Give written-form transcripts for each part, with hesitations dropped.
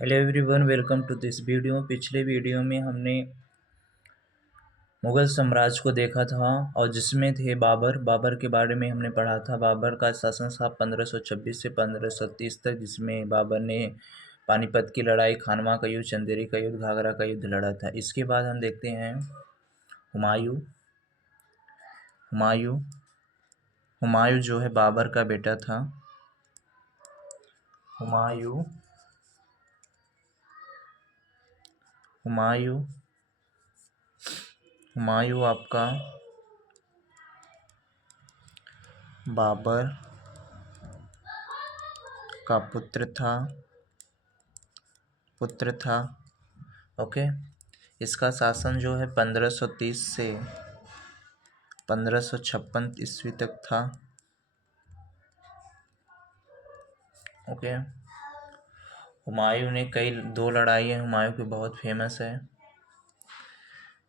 Hello everyone, welcome to this video. पिछले video में हमने मुग़ल साम्राज्य को देखा था और जिसमें थे बाबर के बारे में हमने पढ़ा था। बाबर का शासन था 1526 से 1530 तक, जिसमें बाबर ने पानीपत की लड़ाई, खानवा का युद्ध, चंदेरी का युद्ध, घाघरा का युद्ध लड़ा था। इसके बाद हम देखते हैं हुमायूं। हुमायूं हुमायूं जो है बाबर का बेटा था। हुमायूं हुमायूं हुमायूं आपका बाबर का पुत्र था। ओके। इसका शासन जो है 1530 से 1556 ईस्वी तक था। ओके। हुमायूं ने दो लड़ाइयाँ हुमायूं की बहुत फेमस है।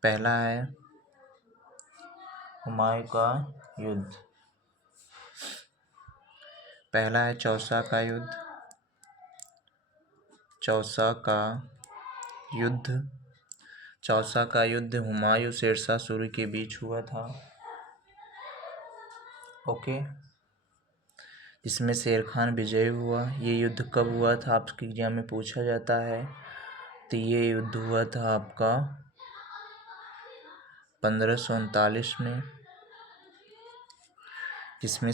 पहला है हुमायूं का युद्ध। पहला है चौसा का युद्ध। चौसा का युद्ध हुमायूं शेरशाह सूरी के बीच हुआ था। ओके। इसमें शेर खान विजयी हुआ। ये युद्ध कब हुआ था, आपके एग्जाम में पूछा जाता है। तो ये युद्ध हुआ था आपका 1539 में, जिसमें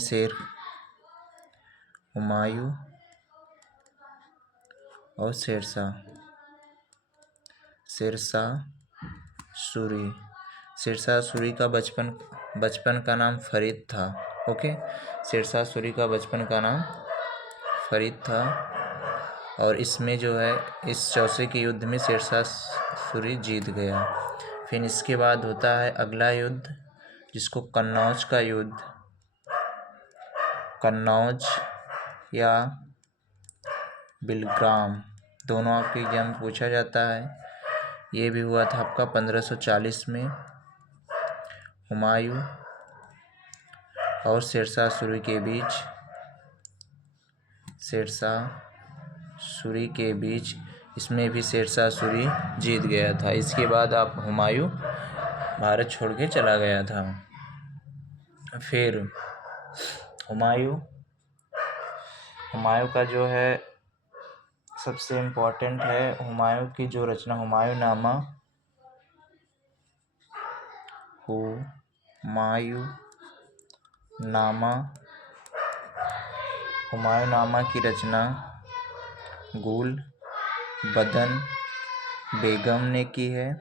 हुमायूं और शेरशाह सूरी का बचपन का नाम फरीद था। ओके। शेरशाह सूरी का बचपन का नाम फरीद था। और इसमें जो है इस चौसे के युद्ध में शेरशाह सूरी जीत गया। फिर इसके बाद होता है अगला युद्ध, जिसको कन्नौज या बिलग्राम, दोनों आपके एग्जाम में पूछा जाता है। ये भी हुआ था आपका 1540 में। हुमायूं और शेरशाह सूरी के बीच इसमें भी शेरशाह सूरी जीत गया था। इसके बाद आप हुमायूं भारत छोड़ के चला गया था। फिर हुमायूं का जो है सबसे इम्पोर्टेंट है हुमायूं की जो रचना हुमायूंनामा की रचना गुल बदन बेगम ने की है,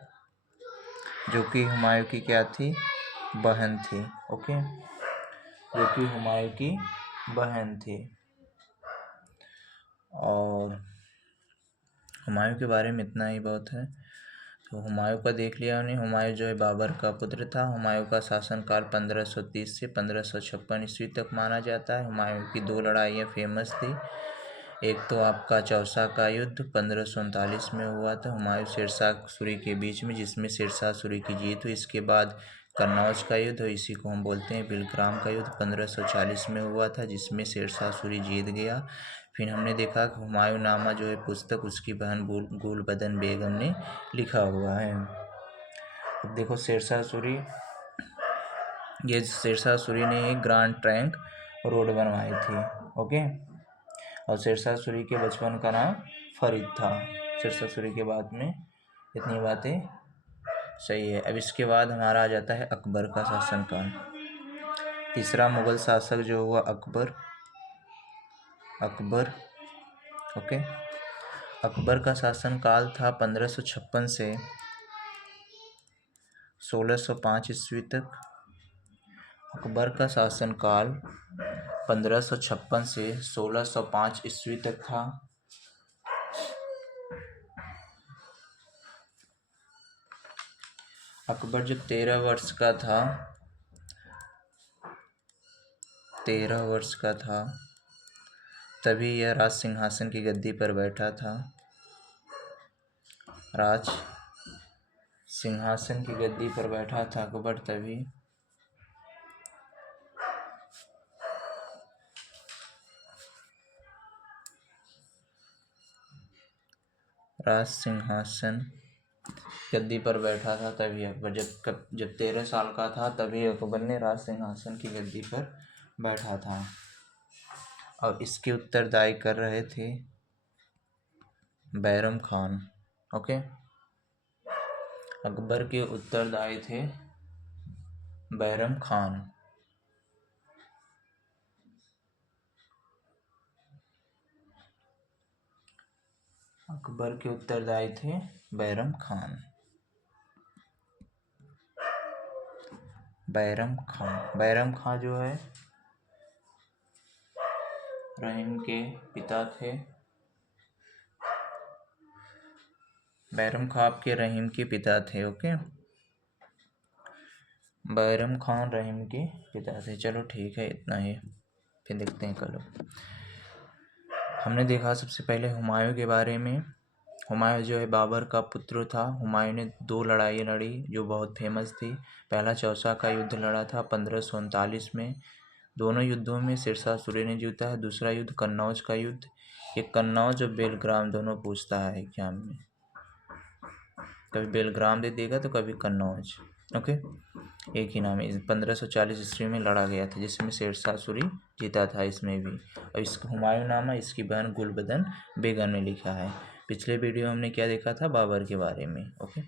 जो कि हुमायूं की क्या थी, बहन थी। ओके। जो कि हुमायूं की बहन थी। और हुमायूं के बारे में इतना ही बहुत है। तो हुमायूं का देख लिया हमने। हुमायूं जो है बाबर का पुत्र था। हुमायूं का शासनकाल 1530 से 1556 ईस्वी तक माना जाता है। हुमायूं की दो लड़ाइयाँ फेमस थी। एक तो आपका चौसा का युद्ध 1539 में हुआ था हुमायूं शेरशाह सूरी के बीच में, जिसमें शेरशाह सूरी की जीत हुई। इसके बाद कन्नौज का युद्ध, इसी को हम बोलते हैं बिलग्राम का युद्ध, 1540 में हुआ था, जिसमें शेरशाह सूरी जीत गया। फिर हमने देखा कि हुमायूंनामा जो है पुस्तक उसकी बहन गुलबदन बेगम ने लिखा हुआ है। अब देखो शेरशाह सूरी ने एक ग्रांड ट्रंक रोड बनवाई थी। ओके। और शेरशाह सूरी के बचपन का नाम फरीद था। शेरशाह सूरी के बाद में इतनी बातें सही है। अब इसके बाद हमारा आ जाता है अकबर का शासनकाल। तीसरा मुगल शासक जो हुआ अकबर। ओके। अकबर का शासनकाल था 1556 से 1605 ईस्वी तक। अकबर का शासनकाल 1556 से 1605 ईस्वी तक था। अकबर जब 13 वर्ष का था तभी यह राज सिंहासन की गद्दी पर बैठा था। राज सिंहासन की गद्दी पर बैठा था अकबर तभी। राज सिंहासन गद्दी पर बैठा था तभी अकबर जब 13 साल का था तभी अकबर ने राज सिंहासन की गद्दी पर बैठा था। और इसके उत्तरदायी कर रहे थे बैरम खान। ओके, अकबर के उत्तरदायी थे बैरम खान। अकबर के उत्तरदायी थे बैरम खान। बैरम खान जो है रहीम के पिता थे। बैरम खान आपके रहीम के पिता थे। ओके, बैरम खान रहीम के पिता थे। चलो ठीक है, इतना ही, फिर देखते हैं कल। हमने देखा सबसे पहले हुमायूं के बारे में। हुमायूं जो है बाबर का पुत्र था। हुमायूं ने 2 लड़ाइयाँ लड़ी जो बहुत फेमस थी। पहला चौसा का युद्ध लड़ा था 1539 में। दोनों युद्धों में सिरसा सूरी ने जीता है। दूसरा युद्ध कन्नौज का युद्ध। ये कन्नौज और बेलग्राम दोनों पूछता है एग्जाम में, कभी बेलग्राम दे देगा तो कभी कन्नौज। ओके, एक ही नाम है। 1540 ईस्वी में लड़ा गया था जिसमें शेरशाह सूरी जीता था इसमें भी। और इसका हुमायूं नामा इसकी बहन गुलबदन बेगम ने लिखा है। पिछले वीडियो हमने क्या देखा था, बाबर के बारे में। ओके।